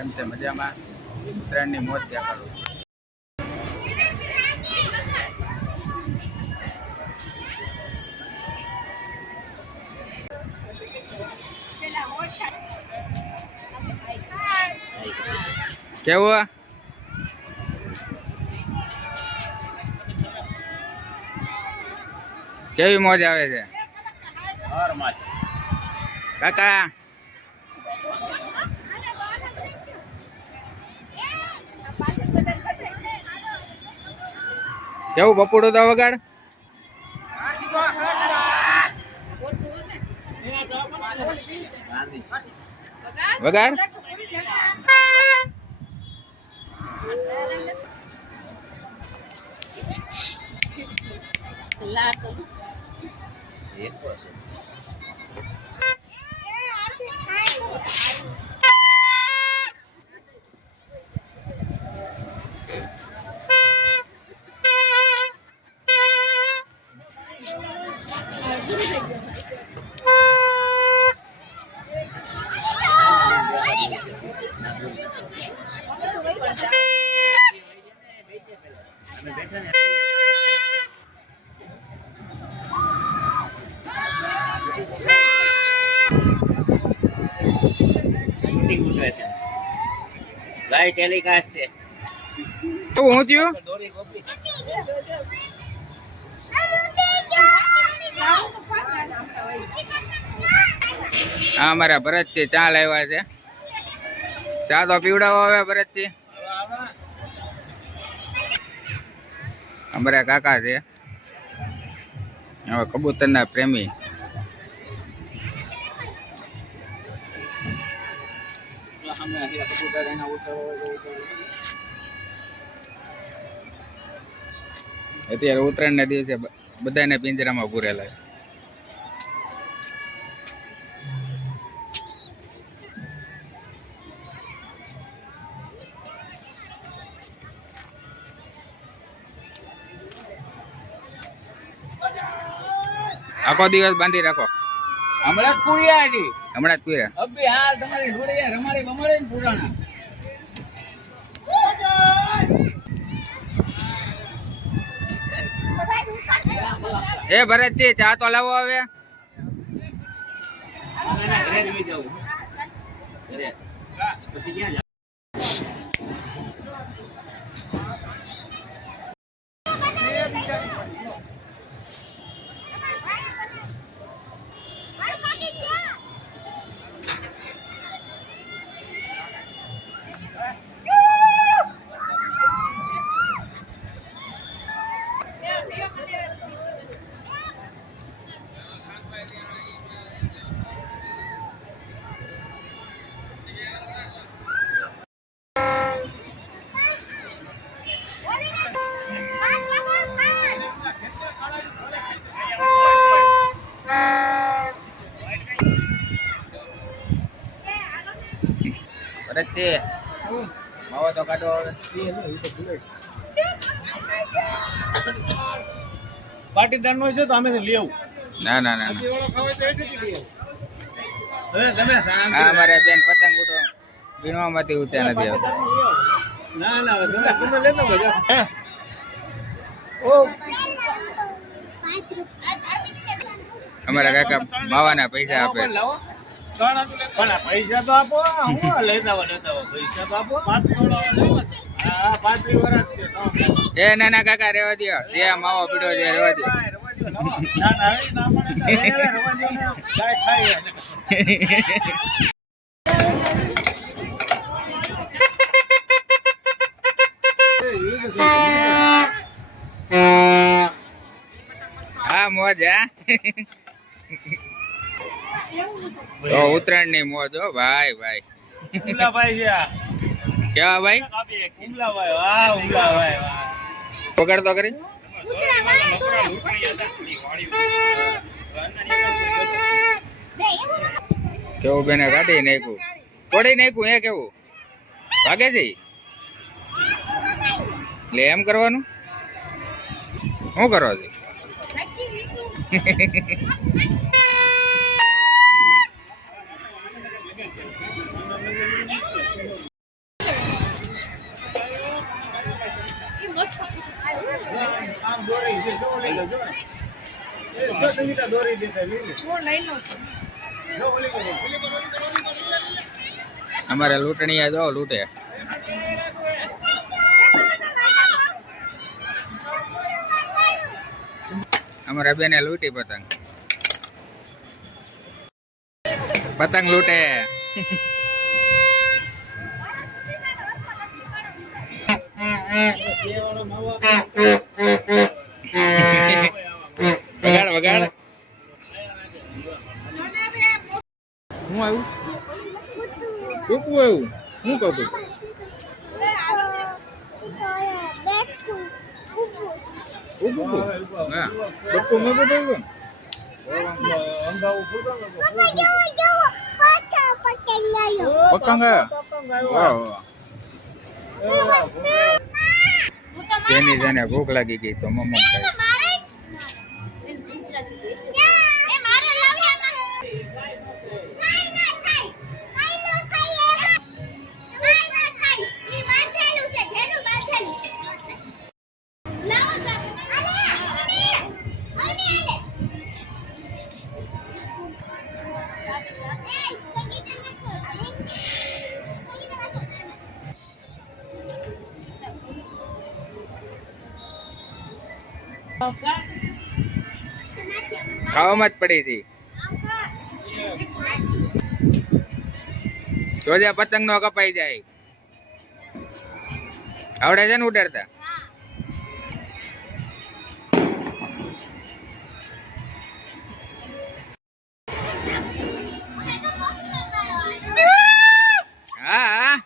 કેમ છે? મજામાં? ઉત્તરાયણની મોજ દેખાડો. કેવું કેવી મોજ આવે છે કાકા? કેવું બપોડું તો વગાડ વગાડ. લાઈવ ટેલિકાસ્ટ છે. હું થયું? હા, અમારા ભરતજી ચા લાવ્યા છે. ચા તો પીવડાવો હવે ભરતજી. અમારા કાકા છે હવે કબૂતરના પ્રેમી. અત્યારે ઉત્તરાયણના દિવસે બધાને પિંજરામાં પૂરેલા છે. આખો દિવસ બાંધી રાખો. હમણાં જ પૂર્યા હતી. હમણાં જ પૂર્યા. અબી હાલ તમારી જોડે રમાડી બમાડે ને પુરાણા. એ ભરતજી ચા તો લાવો હવે. ઘરે જમી જાવ. ઘરે. પછી ક્યાં જાવ? ભરતજી માવો તો કાઢો હવે. પાટીદાર નો છે તો અમે લેવું. ના ના ના તમે હા, અમારે બેન પતંગ ઉડો વીણવામાંથી ઊંચા નથી આવતા. ના ના તમે લેતો બધા. અમારા કાકા માવાના પૈસા આપે છે. પૈસા તો આપો. હું લેતા પૈસા તો આપો. હા 5 વર્ષ. એ નાના કાકા રેવા દો. જે માવો પીડો છે રેવા દો. હા મોજ. હા તો ઉત્તરાયણ ની મોજ હો ભાઈ. ભાઈ કેવા ભાઈ? પકડ તો કરી. કેવું બેને કાઢી નાખ્યું, તોડી નાખ્યું. એ કેવું ભાગે છે? એટલે એમ કરવાનું. શું કરો છો? દોરી છે, જો લઈ લો, જો. એ જો સંગીતા દોરી દેખાય, લઈ લે. જો ઓલી કરો. અમારે લૂંટણીયા જો લૂંટે. અમારા બેને લૂંટી પતંગ. પતંગ લૂંટે. વગાડ વગાડ. હું આવ્યું કુકુ આવ્યું. શું કુકુ? કુકુ હા બક્કુ મગો બોલો. અંગાવું ફૂટો ને પતંગ વાહ જેની જેને ભૂખ લાગી ગઈ તો મમ્મ ખાય. ખાવામાં જ પડી હતી. જોજે પતંગ નો કપાઈ જાય. આવડે છે ને ઉડાડતા? હા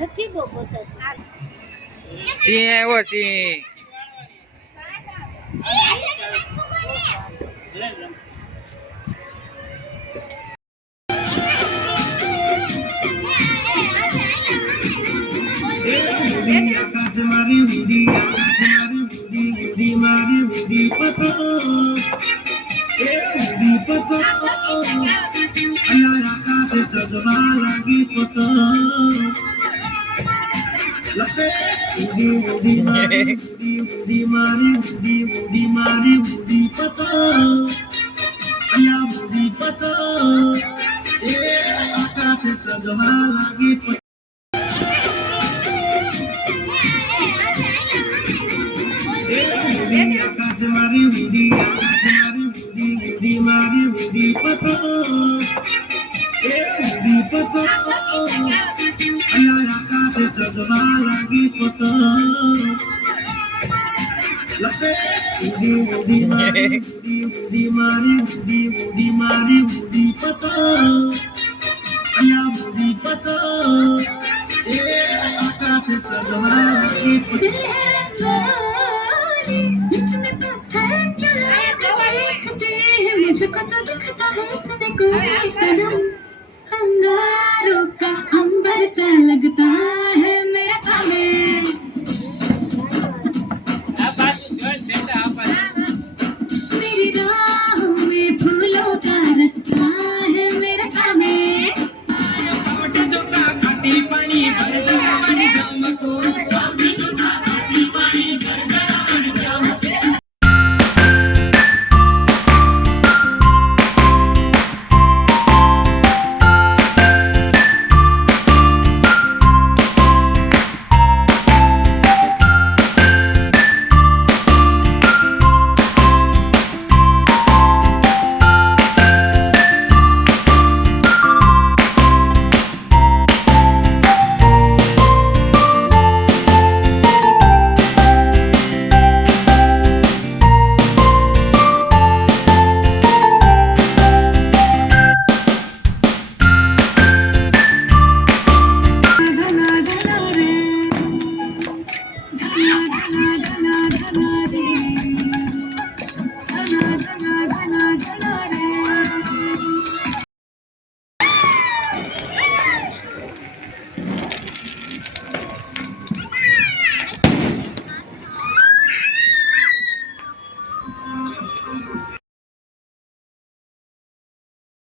નથી બોલતો. સિંહ આવ્યો સિંહ. मुझको तो दिखता है सदको सनम अंगारों का अंबर सा लगता है मेरा सामने मेरी राहों में फूलों का रास्ता है मेरा सामने